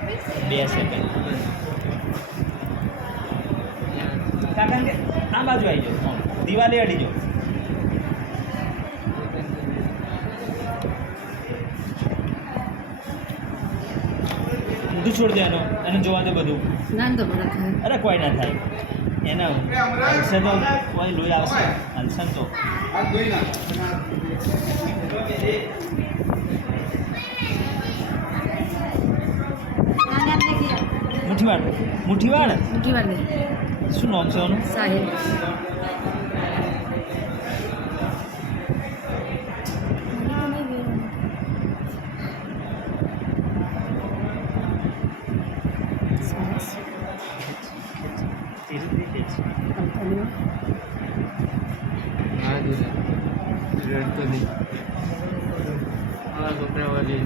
2 second કાકા કે આ બાજુ આવી જાઓ દિવાલે અડી જાઓ ઊંધું છોડ દે એને જોવા દે બધું ના તો બરાબર થાય. અરે કોઈ ના થાય એના હલશે તો કોઈ લોહી આવશે હલશે ને તો મુઠીવાડ મુઠીવાડ મુઠ્ઠીવાર નહીં. શું નામ છે એનું સાહેબ રડતો નહીં. આ છોકરા વાળી